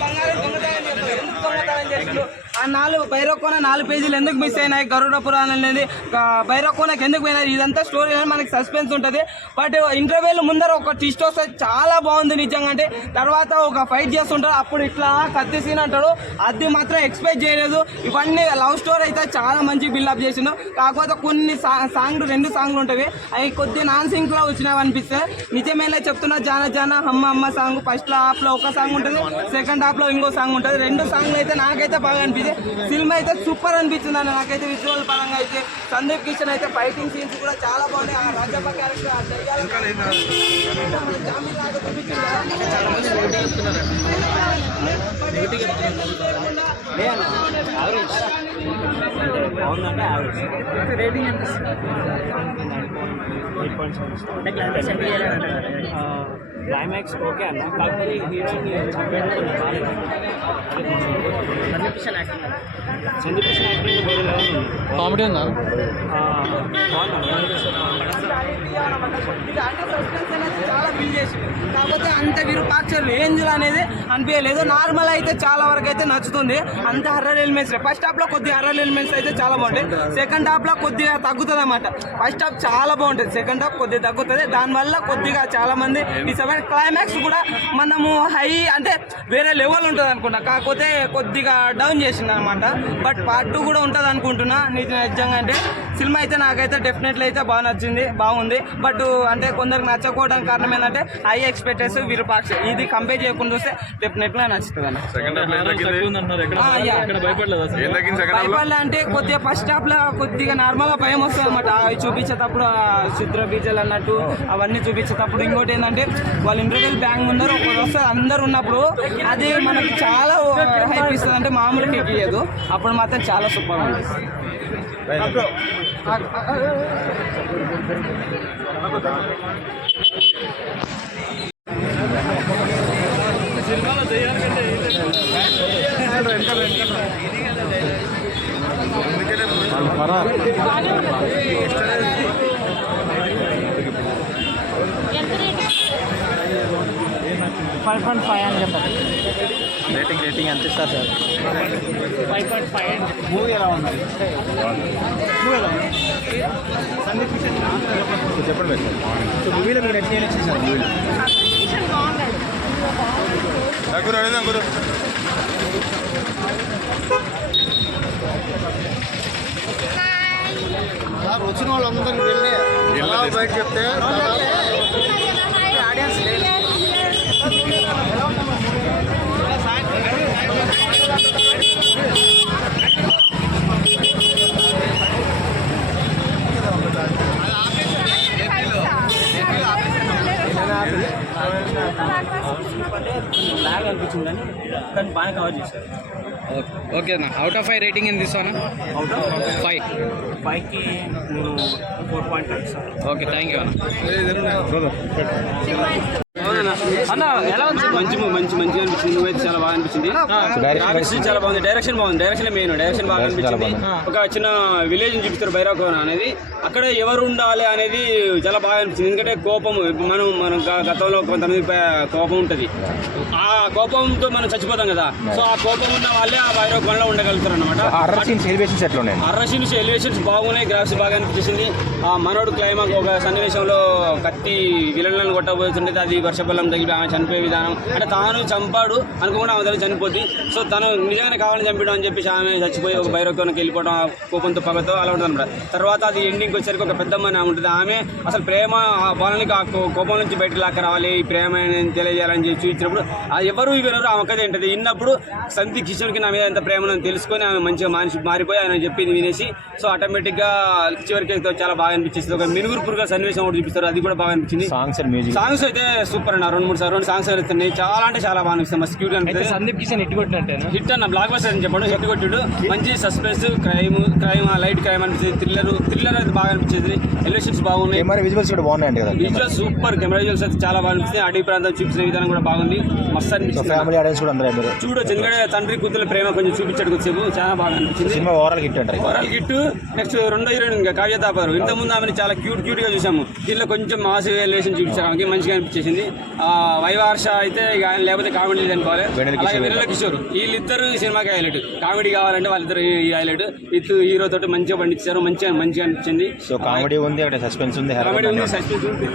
బంగారం దొంగతనం చేస్తాడు. ఎందుకు దొంగతనం చేస్తున్నారు ఆ నాలుగు భైరవకోన నాలుగు పేజీలు ఎందుకు మిస్ అయినాయి? గరుడ పురాణం అనేది భైరవకోనకి ఎందుకు పోయినాయి? ఇదంతా స్టోరీ అనేది మనకి సస్పెన్స్ ఉంటుంది. బట్ ఇంటర్వ్యూలు ముందర ఒక ట్విస్ట్ వస్తే చాలా బాగుంది నిజంగా. అంటే తర్వాత ఒక ఫైట్ చేస్తుంటారు. అప్పుడు ఇట్లా కత్తి సీన్ అంటాడు. అది మాత్రం ఎక్స్పెక్ట్ చేయలేదు. ఇవన్నీ లవ్ స్టోరీ అయితే చాలా మంచి బిల్డప్ చేసిండు. కాకపోతే కొన్ని సాంగ్లు రెండు సాంగ్లు ఉంటాయి అవి కొద్ది నాన్ సింక్లో వచ్చినవి అనిపిస్తే నిజమేలా చెప్తున్నా. జాన జాన అమ్మ అమ్మ సాంగ్ ఫస్ట్ హాఫ్లో ఒక సాంగ్ ఉంటుంది. సెకండ్ హాఫ్లో ఇంకో సాంగ్ ఉంటుంది. రెండు సాంగ్లు అయితే నాకైతే బాగా అనిపించింది సినిమా అయితే సూపర్ అనిపించింది అండి నాకైతే విజువల్ పరంగా అయితే సందీప్ కిషన్ అయితే ఫైటింగ్ సీన్స్ కూడా చాలా బాగున్నాయి. ఆ రాజప్ప క్యారెక్టర్ ఆ దయ్యాల జామీన్ కదా. క్లైమాక్స్ ఓకే అన్న. కాకపోతే హీరోయిన్ చంపేయడం కొంచెం బాగాలేదు సందీప్ కృష్ణ యాక్టింగ్ కామెడీ ఉందా ఆ, బాగుంది కొద్దిగా అంటే సస్పెన్స్ అనేది చాలా బిల్డ్ చేసింది కాకపోతే అంత విరూపాక్ష రేంజ్ అనేది అనిపించలేదు. నార్మల్ అయితే చాలా వరకు అయితే నచ్చుతుంది. అంత హర్రర్ ఎలిమెంట్స్ ఫస్ట్ హాఫ్లో కొద్దిగా హర్రర్ ఎలిమెంట్స్ అయితే చాలా బాగుంటాయి. సెకండ్ హాఫ్లో కొద్దిగా తగ్గుతుంది అనమాట ఫస్ట్ హాఫ్ చాలా బాగుంటుంది. సెకండ్ హాఫ్ కొద్దిగా తగ్గుతుంది. దానివల్ల కొద్దిగా చాలా మంది డిసప్పాయింట్ క్లైమాక్స్ కూడా మనము హై అంటే వేరే లెవెల్ ఉంటుంది అనుకున్నా కాకపోతే కొద్దిగా డౌన్ చేసింది అనమాట బట్ పార్ట్ టూ కూడా ఉంటుంది అనుకుంటున్నా. నిజంగా అంటే సినిమా అయితే నాకైతే డెఫినెట్లీ అయితే బాగా నచ్చింది బాగుంది. బట్ అంటే కొందరికి నచ్చకపోవడానికి కారణం ఏంటంటే హై ఎక్స్పెక్టేస్ విరూపాక్ష. ఇది కంపేర్ చేయకుండా వస్తే డెఫినెట్గా నచ్చుతుంది భయపడాలి అంటే కొద్దిగా ఫస్ట్ హాఫ్లో కొద్దిగా నార్మల్గా భయం వస్తుంది అనమాట అవి చూపించేటప్పుడు చిత్ర బీజాలు అన్నట్టు అవన్నీ చూపించేటప్పుడు ఇంకోటి ఏంటంటే వాళ్ళ ఇంటర్వ్యూల్ బ్యాంక్ ఉన్నారు ఒకరు వస్తారు అందరు ఉన్నప్పుడు అది మనకి చాలా హైప్ ఇస్తుంది. అంటే మామూలు కేక్ ఇయ్యదు అప్పుడు మాత్రం చాలా సూపర్ సినిమాలో ఉంది ఫైవ్ పాయింట్ ఫైవ్ అని చెప్పారు. రేటింగ్ రేటింగ్ ఎంత ఇస్తారు సార్? ఫైవ్ పాయింట్ ఫైవ్ అని మూవీ ఎలా ఉంది? మూవీ ఎలా ఉంది? చెప్పండి. మీరు. సో మూవీలో మీకు నచ్చిన నచ్చింది సార్? మూవీలో అనేది అంకురు సార్ వచ్చిన వాళ్ళందరికీ వెళ్ళి ఎలా బయట చెప్తే ఆడియన్స్ లేదు లాగ్ అనిపించింది కానీ కానీ బాగా కవర్ చేశారు. ఓకే. అన్న. అవుట్ ఆఫ్ ఫైవ్ రేటింగ్ ఎంత ఇస్తాను అవుట్ ఆఫ్ ఫైవ్ ఫైవ్కి నేను ఫోర్ పాయింట్ ఫైవ్ ఇస్తాను ఓకే థ్యాంక్ యూ అన్న. అన్న ఎలా ఉంది? మంచి మంచి మంచిగా అనిపించింది. అయితే చాలా బాగా అనిపించింది. డైరెక్షన్ చాలా బాగుంది. డైరెక్షన్ బాగుంది. డైరెక్షన్ మెయిన్ డైరెక్షన్ బాగా అనిపించింది. ఒక చిన్న విలేజ్ చూపిస్తారు బైరాకోన అనేది. అక్కడ ఎవరు ఉండాలి అనేది చాలా బాగా అనిపించింది. ఎందుకంటే కోపం మనం మనం గతంలో కొంతమంది కోపం ఉంటుంది. ఆ కోపంతో మనం చచ్చిపోతాం కదా. సో ఆ కోపం ఉన్న వాళ్ళే ఆ బైరాకోనలో ఉండగలుగుతారు అనమాట ఎలివేషన్స్ ఎట్లా ఉన్నాయి అర్రసీన్స్ ఎలివేషన్స్ బాగున్నాయి. గ్రాఫ్స్ బాగా అనిపించింది. ఆ మనోడు క్లైమాక్ ఒక సన్నివేశంలో కత్తి విలన్లను కొట్టబోతుండేది. అది వర్షబలం తగిలి ఆమె చనిపోయే విధానం. అంటే తాను చంపాడు అనుకోకుండా ఆమె తల్లి చనిపోద్ది. సో తను నిజంగానే కావాలని చంపడం అని చెప్పేసి ఆమె చచ్చిపోయి ఒక భైరవకోనకి వెళ్ళిపోవడం కోపంతో పగతో అలా ఉంటుంది అనమాట తర్వాత అది ఎండింగ్ వచ్చేసరికి ఒక పెద్దమ్మని ఆమె ఉంటుంది. ఆమె అసలు ప్రేమ ఆ వాళ్ళని ఆ కో- కోపం నుంచి బయటకు లాక్క రావాలి ఈ ప్రేమ తెలియజేయాలని చెప్పి చూపించినప్పుడు ఆ ఎవరు ఎవరు ఆమె ఒక్కదే ఉంటుంది విన్నప్పుడు సంతి కిషోర్కి నా మీద ఎంత ప్రేమను తెలుసుకొని ఆమె మంచిగా మనిషి మారిపోయి ఆయన చెప్పింది వినేసి సో ఆటోమేటిక్గా చివరికి చాలా బాగా అనిపించేస్తుంది ఒక మినుగురు పురుగా సన్నివేశం ఒకటి చూపిస్తారు. అది కూడా బాగా అనిపించింది. సాంగ్స్ సాంగ్స్ అయితే సూపర్ అన్న రెండు మూడు సార్ రెండు సాంగ్స్ వస్తున్నాయి చాలా అంటే చాలా బాగా అనిపిస్తుంది. మస్తు క్యూట్ అనిపిస్తుంది. సందీప్ కిషన్ ఎట్టి కొట్టినట్టేనా? హిట్ అన్న బ్లాక్ బస్టర్ అని చెప్పండి. హిట్ కొట్టాడు. మంచి suspense crime crime light crime అనిపించింది థ్రిల్లర్ థ్రిల్లర్ అయితే బాగా అనిపించింది ఎలివేషన్స్ బాగున్నాయి. కెమెరా విజువల్స్ కూడా బాగున్నాయండి కదా విజువల్ సూపర్ కెమెరా విజువల్స్ అయితే చాలా బాగా అనిపిస్తుంది. అడవి ప్రాంతం చూపించిన విధానం కూడా బాగుంది. మస్తు అనిపించింది ఫ్యామిలీ ఆడియన్స్ కూడా అందరూ మీరు చూడొచ్చు ఎందుకంటే తండ్రి కూతురు ప్రేమ కొంచెం చూపించాడు కొద్దిసేపు. చాలా బాగా అనిపించింది సినిమా ఓవరాల్ హిట్ అంటారు ఓవరాల్ గిట్టు నెక్స్ట్ రెండో హీరోయిన్ ఇంకా కావ్య తాపారు. ఇంత ముందు ఆమెను చాలా క్యూట్ క్యూట్గా చూసాము. దీనిలో కొంచెం మాస్ ఎలివేషన్ చూపించారు. ఆమెకి మంచిగా అనిపించేసింది. వైవార్ష అయితే ఆయన లేకపోతే కామెడీ లేదు అనుకోవాలి. అలాగే కిషోర్. వెన్నెల కిషోర్. వీళ్ళిద్దరు ఈ సినిమాకి హైలైట్. కామెడీ కావాలంటే వాళ్ళిద్దరు ఈ హైలైట్. ఇత్ హీరో తోటి మంచిగా పండించారు మంచిగా మంచిగా అనిపించింది. సో కామెడీ ఉంది అక్కడ సస్పెన్స్ ఉంది కామెడీ ఉంది సస్పెన్స్ ఉంది.